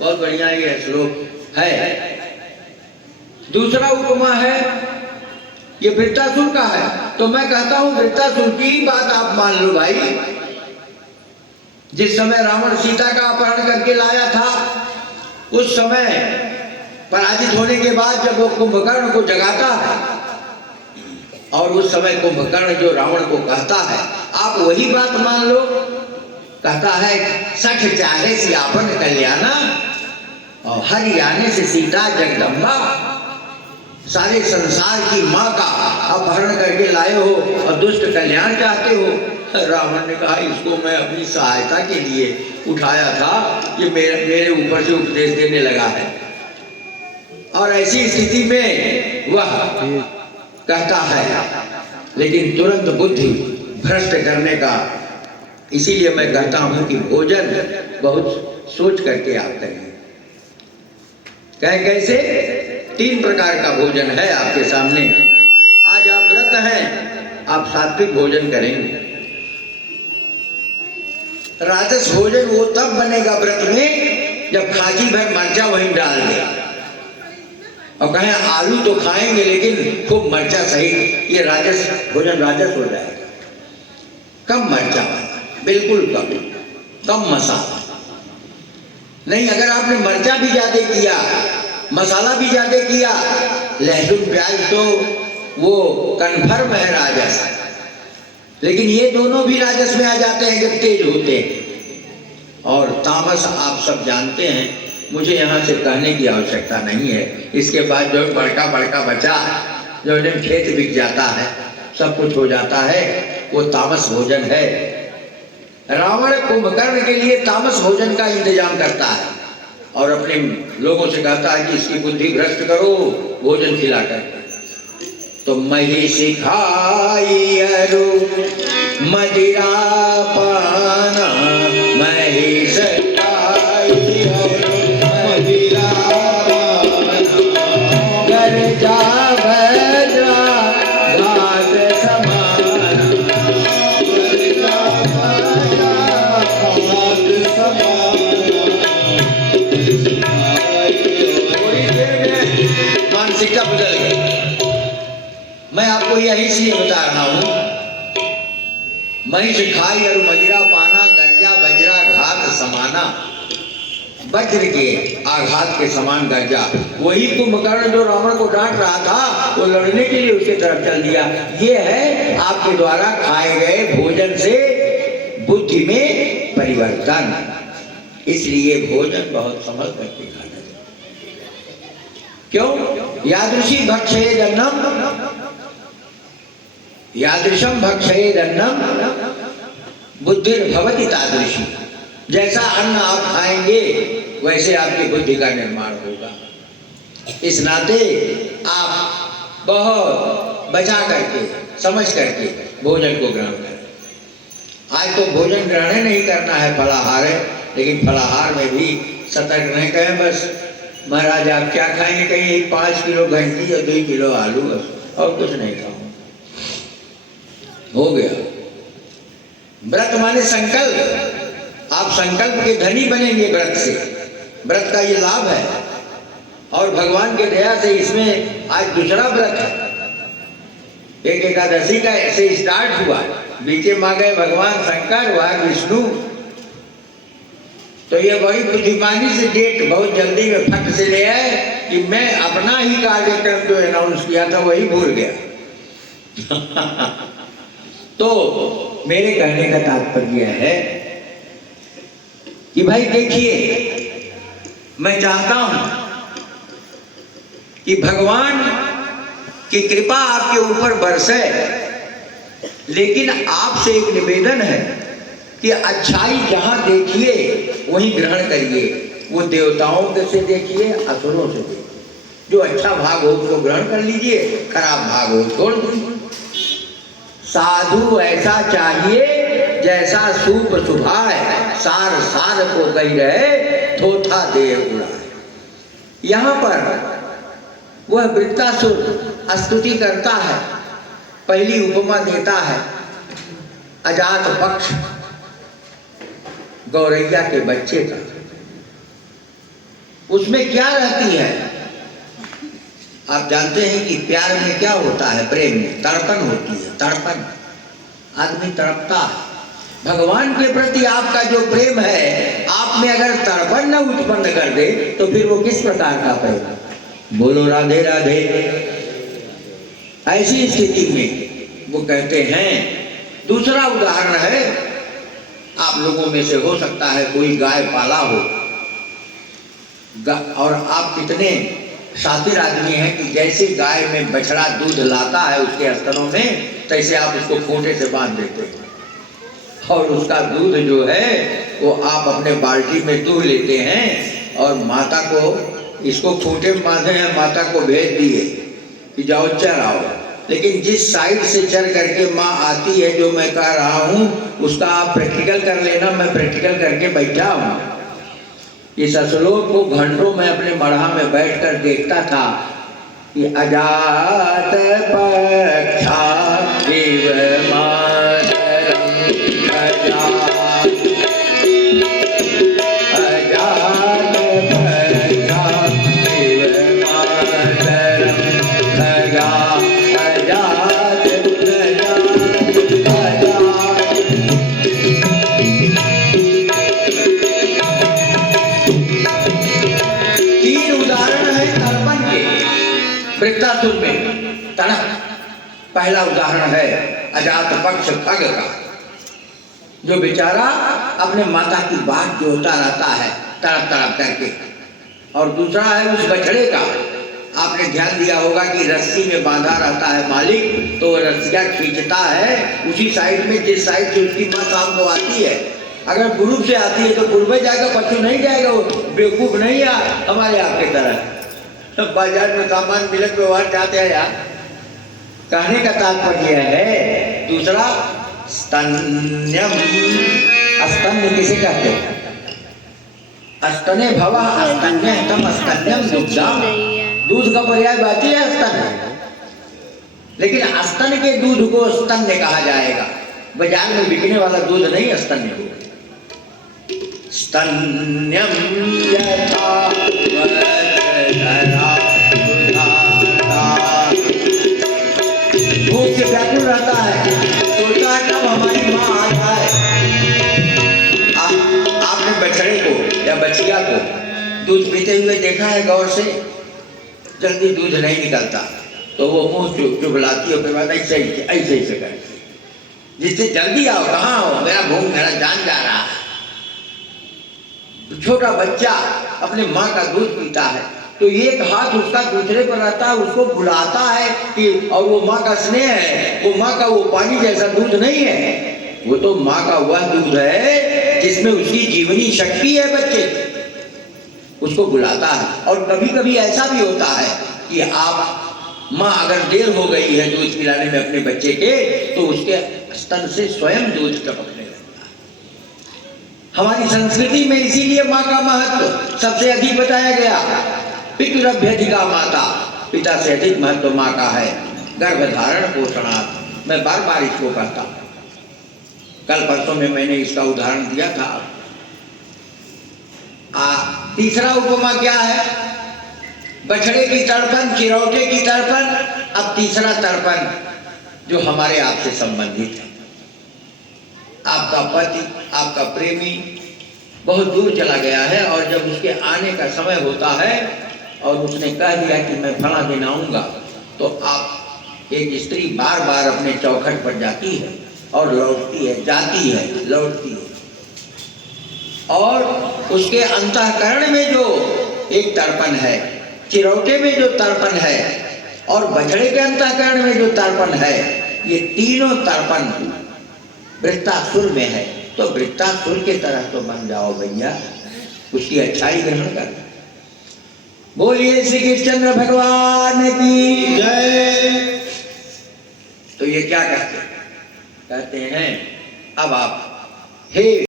बहुत बढ़िया ये श्लोक है। दूसरा उपमा है, ये वृत्तासुर का है। तो मैं कहता हूं वृत्तासुर की ही बात आप मान लो भाई। जिस समय रावण सीता का अपहरण करके लाया था, उस समय पराजित होने के बाद जब वो कुंभकर्ण को जगाता है, और उस समय कुंभकर्ण जो रावण को कहता है, आप वही बात मान लो। कहता है सठ चाहे सियापन कल्याणा और हरि आने से सीता जगदम्बा। सारे संसार की माँ का अपहरण करके लाए हो और दुष्ट कल्याण चाहते हो। रावण ने कहा इसको मैं अपनी सहायता के लिए उठाया था, ये मेरे ऊपर से उपदेश देने लगा है। और ऐसी स्थिति में वह कहता है, लेकिन तुरंत बुद्धि भ्रष्ट करने का। इसीलिए मैं कहता हूं कि भोजन बहुत सोच करके आप करें। कैसे? 3 प्रकार का भोजन है आपके सामने। आज आप व्रत हैं, आप सात्विक भोजन करेंगे। राजस भोजन वो तब बनेगा व्रत में जब खाची भर मर्चा वहीं डाल दे और कहें आलू तो खाएंगे लेकिन खूब मर्चा सहित। ये राजस भोजन राजस हो जाएगा। कम मर्चा, बिल्कुल कम मसाला नहीं। अगर आपने मर्चा भी ज्यादा किया, मसाला भी ज्यादा किया, लहसुन प्याज तो वो कन्फर्म है राजस। लेकिन ये दोनों भी राजस में आ जाते हैं जब तेज होते हैं। और तामस आप सब जानते हैं, मुझे यहाँ से कहने की आवश्यकता नहीं है। इसके बाद जो बड़का बचा, जो खेत बिक जाता है, सब कुछ हो जाता है, वो तामस भोजन है। रावण कुंभकर्ण के लिए तामस भोजन का इंतजाम करता है और अपने लोगों से कहता है कि इसकी बुद्धि भ्रष्ट करो भोजन खिलाकर। तो मही सिखाई अरु मदिरा पाना, मही सिखाई अरु मदिरा पाना, कर जा भद्रा घाट समाना, कर जा भद्रा घाट समाना। थोड़ी देर में मानसिकता बदल गई। मैं आपको यही इसलिए बता रहा हूं, महिष खाई और मदिरा पाना, गंजा बजरा घात समाना। वज्र के आघात के समान गंजा। वही कुंभकर्ण जो रावण को डांट रहा था, वो लड़ने के लिए उसके तरफ चल दिया। ये है आपके द्वारा खाए गए भोजन से बुद्धि में परिवर्तन। इसलिए भोजन बहुत संभल करके खाना चाहिए। क्यों? यादृशी भक्षयेद अन्नम, यादृशम भक्षयेद अन्नम बुद्धिर्भवति तादृशी। जैसा अन्न आप खाएंगे वैसे आपकी बुद्धि का निर्माण होगा। इस नाते आप बहुत बचा करके, समझ करके भोजन को ग्रहण करें। आज तो भोजन ग्रहण नहीं करना है, फलाहार है, लेकिन फलाहार में भी सतर्क नहीं। कहें बस महाराज आप क्या खाएंगे? कहीं 5 किलो घंटी और 2 किलो आलू, बस और कुछ नहीं खाऊंगा। हो गया। व्रत माने संकल्प। आप संकल्प के धनी बनेंगे व्रत से। व्रत का ये लाभ है। और भगवान के दया से इसमें आज दूसरा व्रत है। एक एकादशी का ऐसे स्टार्ट हुआ, बीचे मां गए भगवान शंकर, वहां विष्णु। तो ये बड़ी बुद्धिमानी से डेट बहुत जल्दी में फट से ले आए कि मैं अपना ही कार्यक्रम जो अनाउंस किया था वही भूल गया। तो मेरे कहने का तात्पर्य है कि भाई देखिए, मैं चाहता हूं कि भगवान की कृपा आपके ऊपर बरसे, लेकिन आपसे एक निवेदन है कि अच्छाई जहां देखिए वहीं ग्रहण करिए। वो देवताओं से देखिए, असुरों से देखिए। जो अच्छा भाग हो उसको ग्रहण कर लीजिए, खराब भाग हो छोड़ दीजिए। साधु ऐसा चाहिए जैसा सूप सुभाए, सार सार को गई रहे, थोथा दे उड़ाए। यहाँ पर वह वृत्तासुर स्तुति करता है, पहली उपमा देता है अजात पक्ष गौरैया के बच्चे का। उसमें क्या रहती है? आप जानते हैं कि प्यार में क्या होता है? प्रेम में तड़पन होती है, तड़पन। आदमी तड़पता है। भगवान के प्रति आपका जो प्रेम है, आप में अगर तड़पन न उत्पन्न कर दे तो फिर वो किस प्रकार का प्रेम? बोलो राधे राधे। ऐसी स्थिति में वो कहते हैं। दूसरा उदाहरण है, आप लोगों में से हो सकता है कोई गाय पाला हो, और आप कितने शातिर आदमी हैं कि जैसे गाय में बछड़ा दूध लाता है उसके स्तनों में, तैसे आप उसको खूंटे से बांध देते हैं और उसका दूध जो है वो आप अपने बाल्टी में दूध लेते हैं और माता को, इसको खूंटे में बांधे हैं, माता को भेज दिए कि जाओ चराओ। लेकिन जिस साइड से चर करके माँ आती है, जो मैं कह रहा हूँ उसका आप प्रैक्टिकल कर लेना। मैं प्रैक्टिकल करके बैठा हूँ। इस श्लोक को घंटों में अपने मढ़ा में बैठकर देखता था कि अजात पक्षा इव मातरम अजात पक्षा इव मातरम वृत्तासुर में तड़प। पहला उदाहरण है अजात पक्ष खग का, जो बेचारा अपने माता की बात जोता रहता है तड़प तड़प करके। और दूसरा है उस बछड़े का। आपने ध्यान दिया होगा कि रस्सी में बांधा रहता है मालिक, तो रस्सियाँ खींचता है उसी साइड में जिस साइड से उसकी माँ शाम को आती है। अगर पूर्व से आती है तो पूर्व जाएगा, पश्चिम नहीं जाएगा। वो बेवकूफ नहीं है हमारे आपके तरह। सब बाजार में सामान मिलत व्यवहार चाहते हैं यार। कहने का तात्पर्य है दूसरा, स्तन्यम। स्तन्य किसे कहते हैं? स्तने भवा स्तन्य तम स्तन्यम दुग्धम। दूध का पर्याय बाती है स्तन, लेकिन स्तन के दूध को स्तन्य कहा जाएगा। बाजार में बिकने वाला दूध नहीं स्तन्य हो। स्तन्यम यथा भूख से व्याकुल रहता है, सोचता है कब हमारी माँ आ जाए। आपने बछड़े को या बछिया को दूध पीते हुए देखा है गौर से? जल्दी दूध नहीं निकलता तो वो मुंह चुबलाती है, फिर बाद ऐसे ऐसे करती, जिससे जल्दी आओ, कहाँ हो, मेरा भूख, मेरा जान जा रहा है। छोटा बच्चा अपने माँ का दूध पीता है तो एक हाथ उसका दूसरे पर रहता है, उसको बुलाता है कि, और वो माँ का स्नेह है। वो माँ का वो पानी जैसा दूध नहीं है, वो तो माँ का वह दूध है जिसमें उसकी जीवनी शक्ति है। बच्चे उसको बुलाता है। और कभी कभी ऐसा भी होता है कि आप माँ अगर देर हो गई है दूध पिलाने में अपने बच्चे के, तो उसके स्तन से स्वयं दूध टपकने लगता है। हमारी संस्कृति में इसीलिए माँ का महत्व सबसे अधिक बताया गया। पितृभ्यधिका माता, पिता से अधिक महत्व माँ का है। गर्भधारण पोषणार्थ, मैं बार बार इसको कहता हूँ। कल परसों में मैंने इसका उदाहरण दिया था। तीसरा उपमा क्या है? बछड़े की तड़पन, चिरौटे की तड़पन। अब तीसरा तड़पन जो हमारे आपसे संबंधित है। आपका पति, आपका प्रेमी बहुत दूर चला गया है और जब उसके आने का समय होता है और उसने कह दिया कि मैं फला दिन आऊँगा, तो आप, एक स्त्री बार बार अपने चौखट पर जाती है और लौटती है, जाती है, लौटती है। और उसके अंतःकरण में जो एक तड़पन है, चिरौटे में जो तड़पन है और बछड़े के अंतःकरण में जो तड़पन है, ये तीनों तड़पन वृत्तासुर में है। तो वृत्तासुर के तरह तो बन जाओ भैया, उसकी अच्छाई ग्रहण कर। बोलिए श्री कृष्णचंद्र भगवान की जय। तो ये क्या कहते हैं? कहते हैं अब आप हे